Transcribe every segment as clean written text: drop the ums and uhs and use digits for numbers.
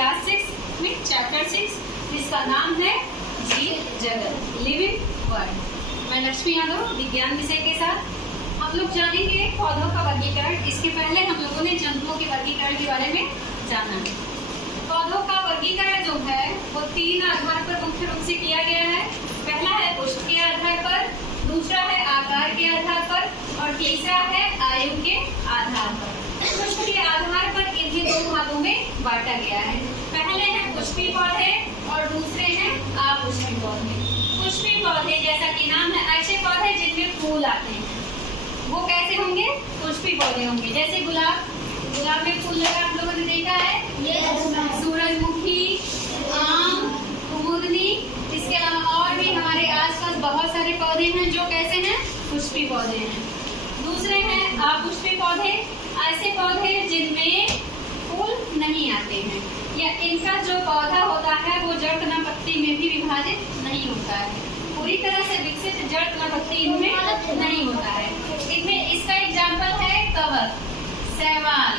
Class 6 में chapter 6, जिसका नाम है जीव जगत, लिविंग वर्ल्ड। मैं लक्ष्मी यादव विज्ञान विषय के साथ हम लोग जानेंगे पौधों का वर्गीकरण। इसके पहले हम लोगों ने जंतुओं के वर्गीकरण के बारे में जाना। पौधों का वर्गीकरण जो है वो 3 आधार पर मुख्य रूप से किया गया है। पहला है पुष्प के आधार पर, दूसरा है आकार के आधार पर और तीसरा है आयु के आधार पर। पुष्प के आधार पर इन्हें 2 भागों में बांटा गया है। पहले हैं पुष्पी पौधे और दूसरे हैं अपुष्पी पौधे। पुष्पी पौधे जैसा कि नाम है, ऐसे पौधे जिनमें फूल आते हैं वो कैसे होंगे? पुष्पी पौधे होंगे। जैसे गुलाब में फूल लगा आप लोगों ने देखा है, सूरजमुखी, आम, कुमुदनी, इसके अलावा और भी हमारे आसपास बहुत सारे पौधे हैं जो कैसे हैं? पुष्पी पौधे हैं। दूसरे हैं अपुष्पी पौधे, ऐसे पौधे जिनमें फूल नहीं आते हैं या इनका जो पौधा होता है वो जड़ तना पत्ती में भी विभाजित नहीं होता है, पूरी तरह से विकसित जड़ तना पत्ती इनमें नहीं होता है। इनमें इसका एग्जाम्पल है कवक, शैवाल,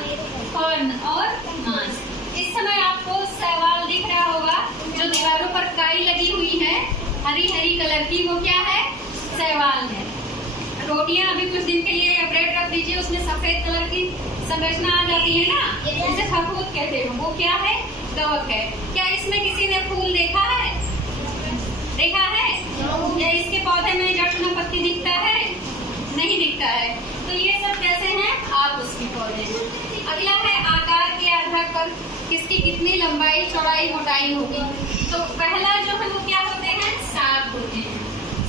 फर्न और घास। इस समय आपको शैवाल दिख रहा होगा, जो दीवारों पर काई लगी हुई है हरी हरी कलर की, वो क्या है? शैवाल है। रोटियां अभी कुछ दिन के लिए ब्रेड रख दीजिए, उसमें सफेद कलर की संरचना आ जाती है ना, जिसे फफूंद कहते हैं, वो क्या है? कवक है। क्या इसमें किसी ने फूल देखा है? देखा है? या इसके पौधे में जड़ तना पत्ती दिखता है? नहीं दिखता है। तो ये सब कैसे हैं? अपुष्पी पौधे। अगला है आकार के आधार पर, किसकी कितनी लंबाई, चौड़ाई, मोटाई होगी। तो पहला जो है वो क्या होते हैं? शाक होते हैं।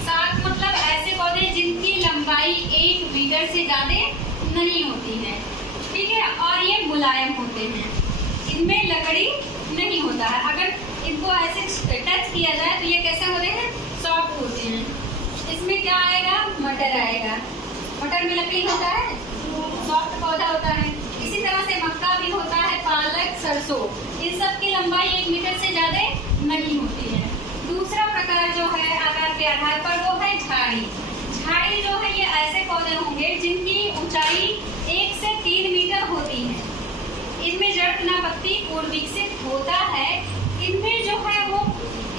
शाक मतलब ऐसे पौधे जिनकी लंबाई 1 मीटर से ज्यादा नहीं होती है, ठीक है, और ये मुलायम होते हैं, इनमें लकड़ी नहीं होता है। अगर इनको ऐसे टच किया जाए तो ये कैसे होते हैं? सॉफ्ट होते हैं। इसमें क्या आएगा? मटर आएगा। मटर में लकड़ी होता है, सॉफ्ट पौधा होता है। इसी तरह से मक्का भी होता है, पालक, सरसों, इन सब की लंबाई 1 मीटर से ज्यादा नहीं होती है। दूसरा प्रकार जो है आकार के आधार पर वो है झाड़ी। झाड़ी जो है ये ऐसे पौधे होंगे जिनकी ऊंचाई 1 से 3 मीटर होती है। इनमें जड़ तना पत्ती पूर्व विकसित होता है। इनमें जो है वो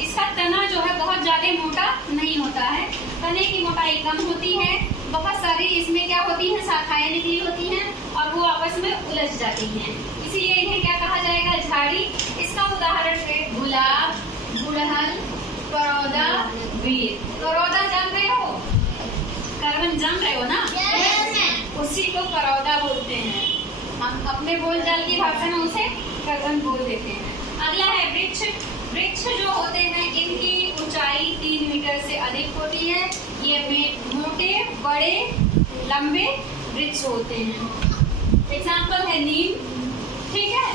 इसका तना जो है बहुत ज्यादा मोटा नहीं होता है, तने की मोटाई कम होती है। बहुत सारी इसमें क्या होती है? शाखाएं निकली होती हैं और वो आपस में उलझ जाती हैं, इसीलिए इन्हें क्या कहा जाएगा? झाड़ी। इसका उदाहरण है गुलाब, गुड़हल, करौदा, वीर। करौदा जान रहे हो? करवन जान रहे हो ना? उसी को करौदा बोलते हैं। हम अपने बोलचाल की भाषा में उसे करवन बोल देते हैं। अगला है वृक्ष। वृक्ष जो होते हैं इनकी ऊंचाई 3 मीटर से अधिक होती है। ये मोटे, बड़े, लंबे वृक्ष होते हैं। एग्जाम्पल है नीम, ठीक है,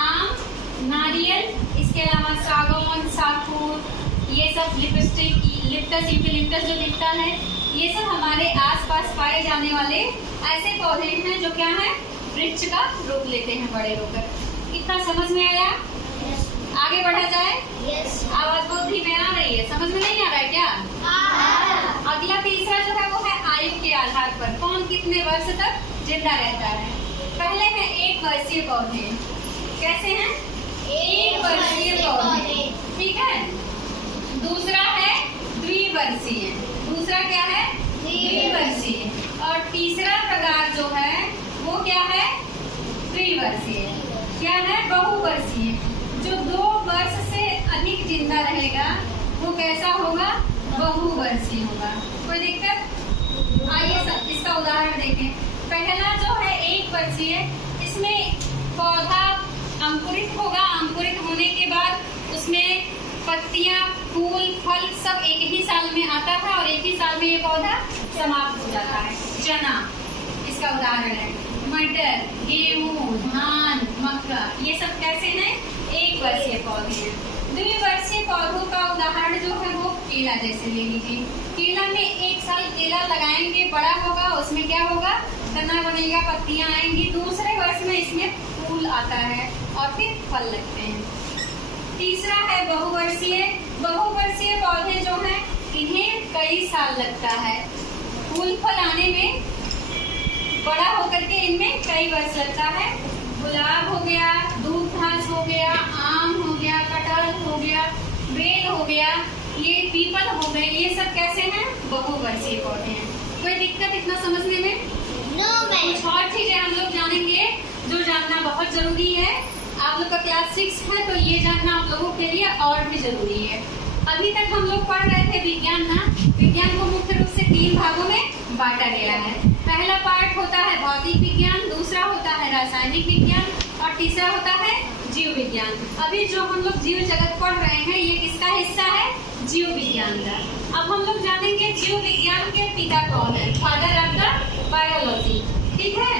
आम, नारियल, इसके अलावा सागौन, साखूर, ये सब लिप्टस यूकेलिप्टस जो दिखता है, ये सब हमारे आसपास पाए जाने वाले ऐसे पौधे हैं जो क्या है? वृक्ष का रूप लेते हैं बड़े होकर। इतना समझ में आया? आगे बढ़ा जाए? आवाज बहुत धीमे आ रही है, समझ में नहीं आ रहा है क्या? अगला तीसरा जो है वो है आयु के आधार पर, कौन कितने वर्ष तक जिंदा रहता है। पहले है 1 वर्षीय पौधे। कैसे हैं? 1 वर्षीय पौधे, ठीक है। दूसरा है द्विवर्षीय। दूसरा क्या है? द्विवर्षीय। और तीसरा प्रकार जो है वो क्या है? त्रिवर्षीय। क्या है? बहुवर्षीय। जो 2 वर्ष से अधिक जिंदा रहेगा वो कैसा होगा? बहुवर्षीय होगा। कोई दिक्कत? आइए सब इसका उदाहरण देखें। पहला जो है 1 वर्षीय, इसमें पौधा अंकुरित होगा। अंकुरित होने के बाद उसमें पत्तियां, फूल, फल सब एक ही साल में आता है और एक ही साल में ये पौधा समाप्त हो जाता है। चना इसका उदाहरण है, मटर, गेहूं, धान, मक्का, ये सब कैसे हैं? 1 वर्षीय पौधे हैं। द्विवर्षीय पौधों का उदाहरण जो है वो केला जैसे ले लीजिए। केला में 1 साल केला लगाएंगे, बड़ा होगा, उसमें क्या होगा? तना बनेगा, पत्तियां आएंगी। दूसरे वर्ष में इसमें फूल आता है और फिर फल लगते हैं। तीसरा है बहुवर्षीय। बहुवर्षीय पौधे जो हैं इन्हें कई साल लगता है फूल फल आने में, बड़ा होकर के इनमें कई वर्ष लगता है। गुलाब हो गया, दूब घास हो गया, आम हो गया, कटहल हो गया, बेल हो गया, ये पीपल हो गए, ये सब कैसे हैं? बहुवर्षीय पौधे हैं। कोई दिक्कत इतना समझने में? कुछ और चीजें हम लोग जानेंगे जो जानना बहुत जरूरी है। आप लोग का क्लास 6 है तो ये जानना आप लोगों के लिए और भी जरूरी है। अभी तक हम लोग पढ़ रहे थे विज्ञान ना। विज्ञान को मुख्य रूप से 3 भागों में बांटा गया है। पहला पार्ट होता है भौतिक विज्ञान, दूसरा होता है रासायनिक विज्ञान और तीसरा होता है जीव विज्ञान। अभी जो हम लोग जीव जगत पढ़ रहे हैं ये किसका हिस्सा है? जीव विज्ञान का। अब हम लोग जानेंगे जीव विज्ञान के पिता कौन है, फादर ऑफ द बायोलॉजी। ठीक है,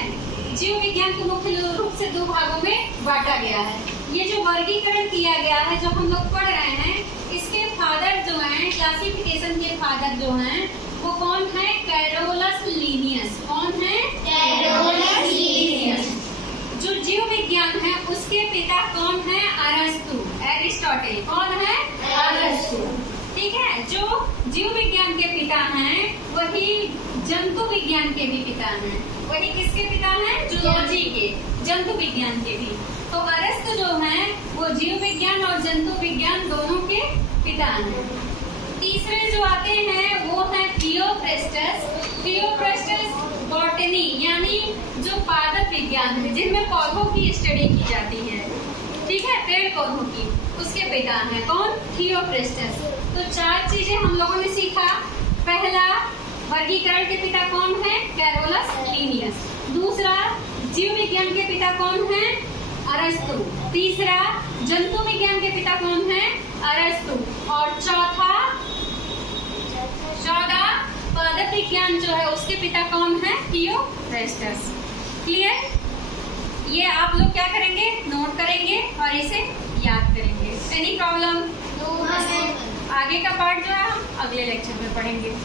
जीव विज्ञान को मुख्य रूप से 2 भागों में बांटा गया है। ये जो वर्गीकरण किया गया है जो हम लोग पढ़ रहे हैं, इसके फादर जो हैं, क्लासिफिकेशन के फादर जो हैं वो कौन है? Carolus Linnaeus. कौन है? Carolus Linnaeus. जो जीव विज्ञान है उसके पिता कौन है? अरस्तु, एरिस्टोटल। कौन है? अरस्तु। ठीक है, जो जीव विज्ञान के पिता हैं वही जंतु विज्ञान के भी पिता हैं। वही किसके पिता हैं? जूलॉजी के, जंतु विज्ञान के भी। तो अरस्तु जो हैं वो जीव विज्ञान और जंतु विज्ञान दोनों के पिता हैं। तीसरे जो आते हैं वो है थियोफ्रेस्टस। थियोफ्रेस्टस बॉटनी यानी जो पादप विज्ञान है जिनमें पौधों की स्टडी की जाती है, ठीक है, पेड़ पौधों की, उसके पिता हैं कौन? थियोफ्रेस्टस। तो 4 चीजें हम लोगों ने सीखा। पहला, वर्गीकरण के पिता कौन है? Carolus Linnaeus. दूसरा, जीव विज्ञान के पिता कौन है? अरस्तु। तीसरा, जंतु विज्ञान के पिता कौन है? अरस्तु। और चौथा पादप विज्ञान जो है उसके पिता कौन है? थियोफ्रेस्टस। क्लियर? ये आप लोग क्या करेंगे? नोट करेंगे और इसे याद करेंगे। Any problem? आगे का पार्ट जो है हम अगले लेक्चर में पढ़ेंगे।